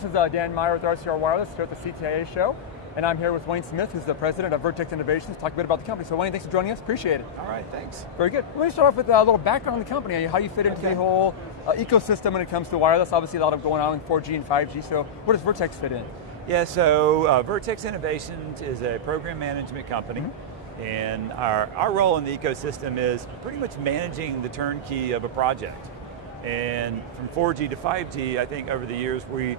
this is Dan Meyer with RCR Wireless here at the CTIA show, and I'm here with Wayne Smith, who's the president of Vertex Innovations, to talk a bit about the company. So Wayne, thanks for joining us, appreciate it. All right, thanks. Very good. Let me start off with a little background on the company, how you fit into the whole ecosystem when it comes to wireless. Obviously a lot of going on in 4G and 5G, so where does Vertex fit in? Yeah, so Vertex Innovations is a program management company, and our role in the ecosystem is pretty much managing the turnkey of a project. And from 4G to 5G, I think over the years we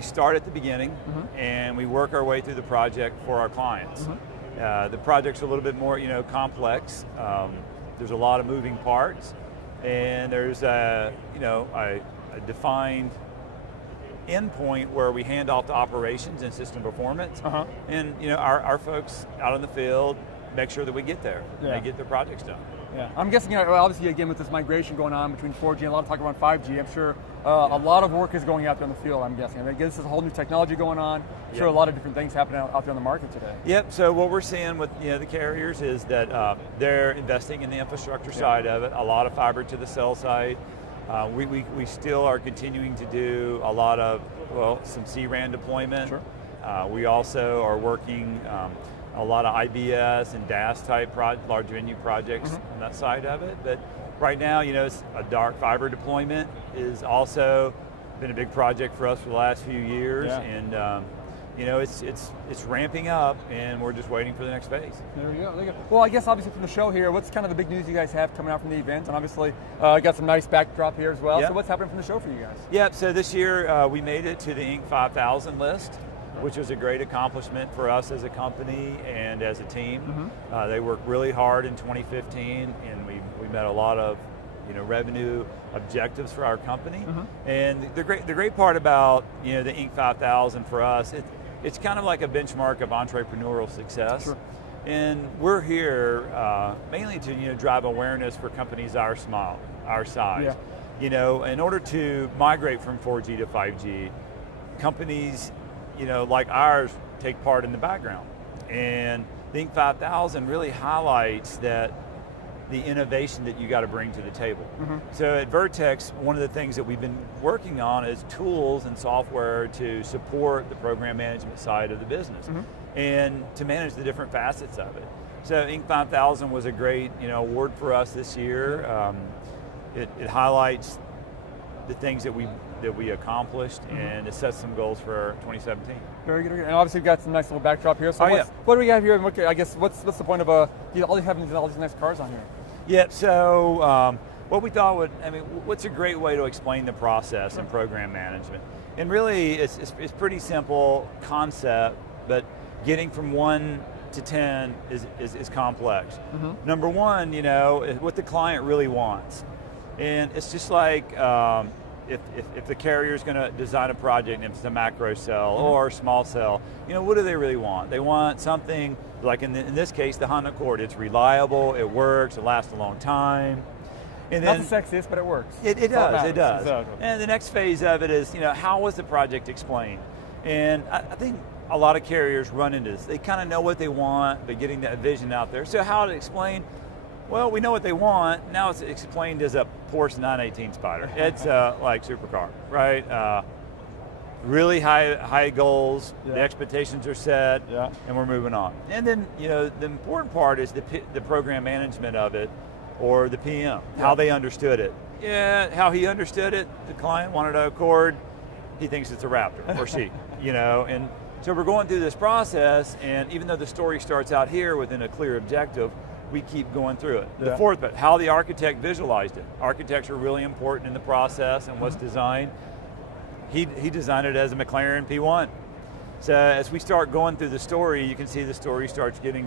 start at the beginning and we work our way through the project for our clients. The project's a little bit more complex. There's a lot of moving parts, and there's a defined endpoint where we hand off to operations and system performance, and our folks out in the field make sure that we get there, and they get the projects done. Yeah, I'm guessing, obviously again with this migration going on between 4G and a lot of talk around 5G, I'm sure a lot of work is going out there in the field, I'm guessing. I mean, this is a whole new technology going on. I'm sure a lot of different things happening out there in the market today. Yep, so what we're seeing with the carriers is that they're investing in the infrastructure side of it, a lot of fiber to the cell side. We still are continuing to do a lot of, some C-RAN deployment. We also are working a lot of IBS and DAS type large venue projects on that side of it. But right now, it's a dark fiber deployment is also been a big project for us for the last few years, and it's ramping up, and we're just waiting for the next phase. There we go. Well, I guess obviously from the show here, what's kind of the big news you guys have coming out from the event? And obviously, got some nice backdrop here as well. So what's happening from the show for you guys? Yep. So this year we made it to the Inc. 5000 list, which was a great accomplishment for us as a company and as a team. They worked really hard in 2015, and we met a lot of revenue objectives for our company. And the great part about the Inc. 5000 for us, it's kind of like a benchmark of entrepreneurial success. And we're here mainly to drive awareness for companies our size. In order to migrate from 4G to 5G, companies like ours take part in the background. And the Inc. 5000 really highlights that the innovation that you got to bring to the table. So at Vertex, one of the things that we've been working on is tools and software to support the program management side of the business and to manage the different facets of it. So Inc. 5000 was a great award for us this year. It highlights the things that we accomplished, and it sets some goals for 2017. Very good. And obviously we've got some nice little backdrop here. So what do we have here? And I guess what's the point of all these nice cars on here? Yeah. So what we thought what's a great way to explain the process in program management? And really, it's pretty simple concept, but getting from 1 to 10 is complex. Number one, what the client really wants. And it's just like if the carrier is going to design a project, and if it's a macro cell or a small cell, what do they really want? They want something like in this case, the Honda Accord. It's reliable, it works, it lasts a long time. And not the sexiest, but it works. It does. And the next phase of it is, how was the project explained? And I think a lot of carriers run into this. They kind of know what they want, but getting that vision out there. So how to explain? Well, we know what they want. Now it's explained as a Porsche 918 Spider. It's like supercar, right? Really high goals. The expectations are set, and we're moving on. And then, the important part is the program management of it, or the PM, how they understood it. How he understood it. The client wanted an Accord. He thinks it's a Raptor, or she, And so we're going through this process, and even though the story starts out here within a clear objective, we keep going through it. The fourth bit, how the architect visualized it. Architects are really important in the process and what's designed. He designed it as a McLaren P1. So as we start going through the story, you can see the story starts getting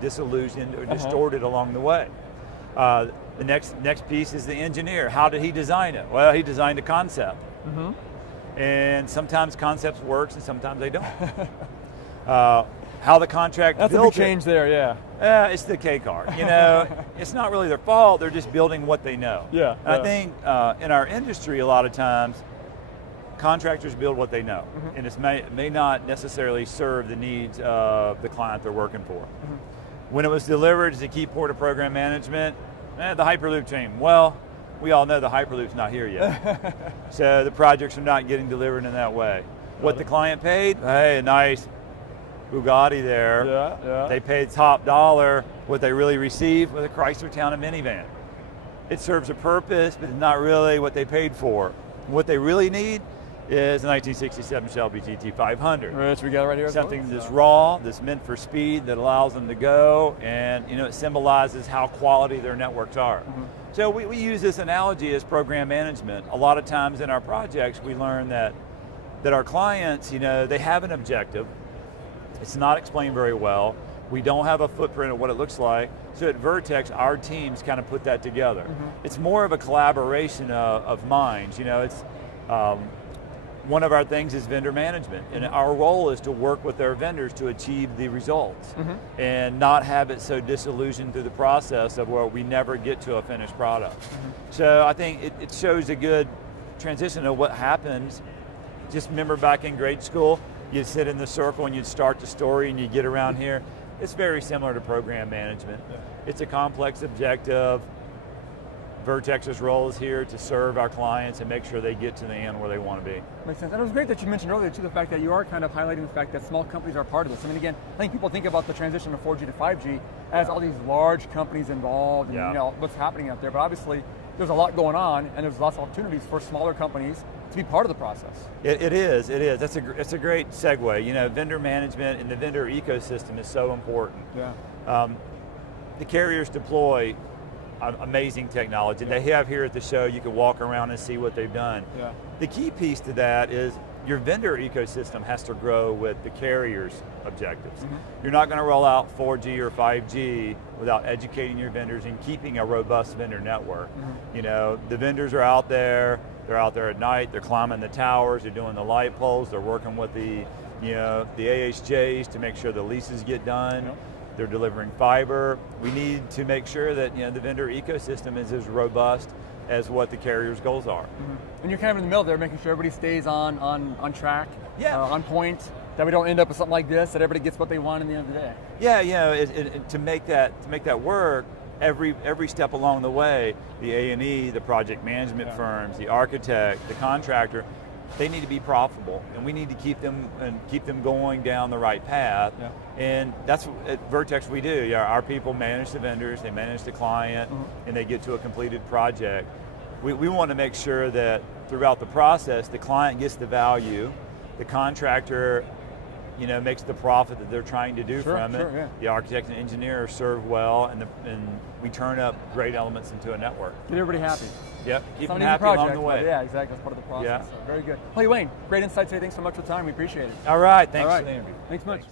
disillusioned or distorted along the way. The next piece is the engineer. How did he design it? Well, he designed a concept. And sometimes concepts works and sometimes they don't. How the contract built it. That's a big change there, It's the K car. It's not really their fault. They're just building what they know. I think in our industry, a lot of times, contractors build what they know, and it may not necessarily serve the needs of the client they're working for. When it was delivered as a key part of program management, the Hyperloop chain. Well, we all know the Hyperloop's not here yet. So the projects are not getting delivered in that way. What the client paid, hey, a nice Bugatti there. Yeah. They paid top dollar. What they really received was a Chrysler Town and minivan. It serves a purpose, but it's not really what they paid for. What they really need is a 1967 Shelby GT500. Which we got right here. Something that's raw, that's meant for speed, that allows them to go, and it symbolizes how quality their networks are. So we use this analogy as program management. A lot of times in our projects, we learn that our clients, they have an objective. It's not explained very well. We don't have a footprint of what it looks like. So at Vertex, our teams kind of put that together. It's more of a collaboration of minds. It's one of our things is vendor management, and our role is to work with our vendors to achieve the results and not have it so disillusioned through the process of where we never get to a finished product. So I think it shows a good transition of what happens. Just remember back in grade school, you'd sit in the circle and you'd start the story and you get around here. It's very similar to program management. It's a complex objective. Vertex's role is here to serve our clients and make sure they get to the end where they want to be. Makes sense. And it was great that you mentioned earlier too the fact that you are kind of highlighting the fact that small companies are part of this. I mean, again, I think people think about the transition to 4G to 5G as all these large companies involved and what's happening out there. But obviously, there's a lot going on, and there's lots of opportunities for smaller companies to be part of the process. It is. That's a great segue. Vendor management and the vendor ecosystem is so important. The carriers deploy amazing technology. They have here at the show, you can walk around and see what they've done. The key piece to that is your vendor ecosystem has to grow with the carrier's objectives. You're not going to roll out 4G or 5G without educating your vendors and keeping a robust vendor network. The vendors are out there, they're out there at night, they're climbing the towers, they're doing the light poles, they're working with the AHJs to make sure the leases get done. They're delivering fiber. We need to make sure that the vendor ecosystem is as robust as what the carrier's goals are. And you're kind of in the middle there, making sure everybody stays on track, on point, that we don't end up with something like this, that everybody gets what they want in the end of the day. To make that work, every step along the way, the A&E, the project management firms, the architect, the contractor, they need to be profitable, and we need to keep them going down the right path. And that's what at Vertex we do. Our people manage the vendors, they manage the client, and they get to a completed project. We want to make sure that throughout the process, the client gets the value, the contractor makes the profit that they're trying to do from it. The architect and engineer serve well, and we turn up great elements into a network. Get everybody happy. Keep them happy along the way. Yeah, exactly. That's part of the process. So very good. Hey, Wayne, great insights today. Thanks so much for the time. We appreciate it. All right. Thanks for the interview. Thanks much.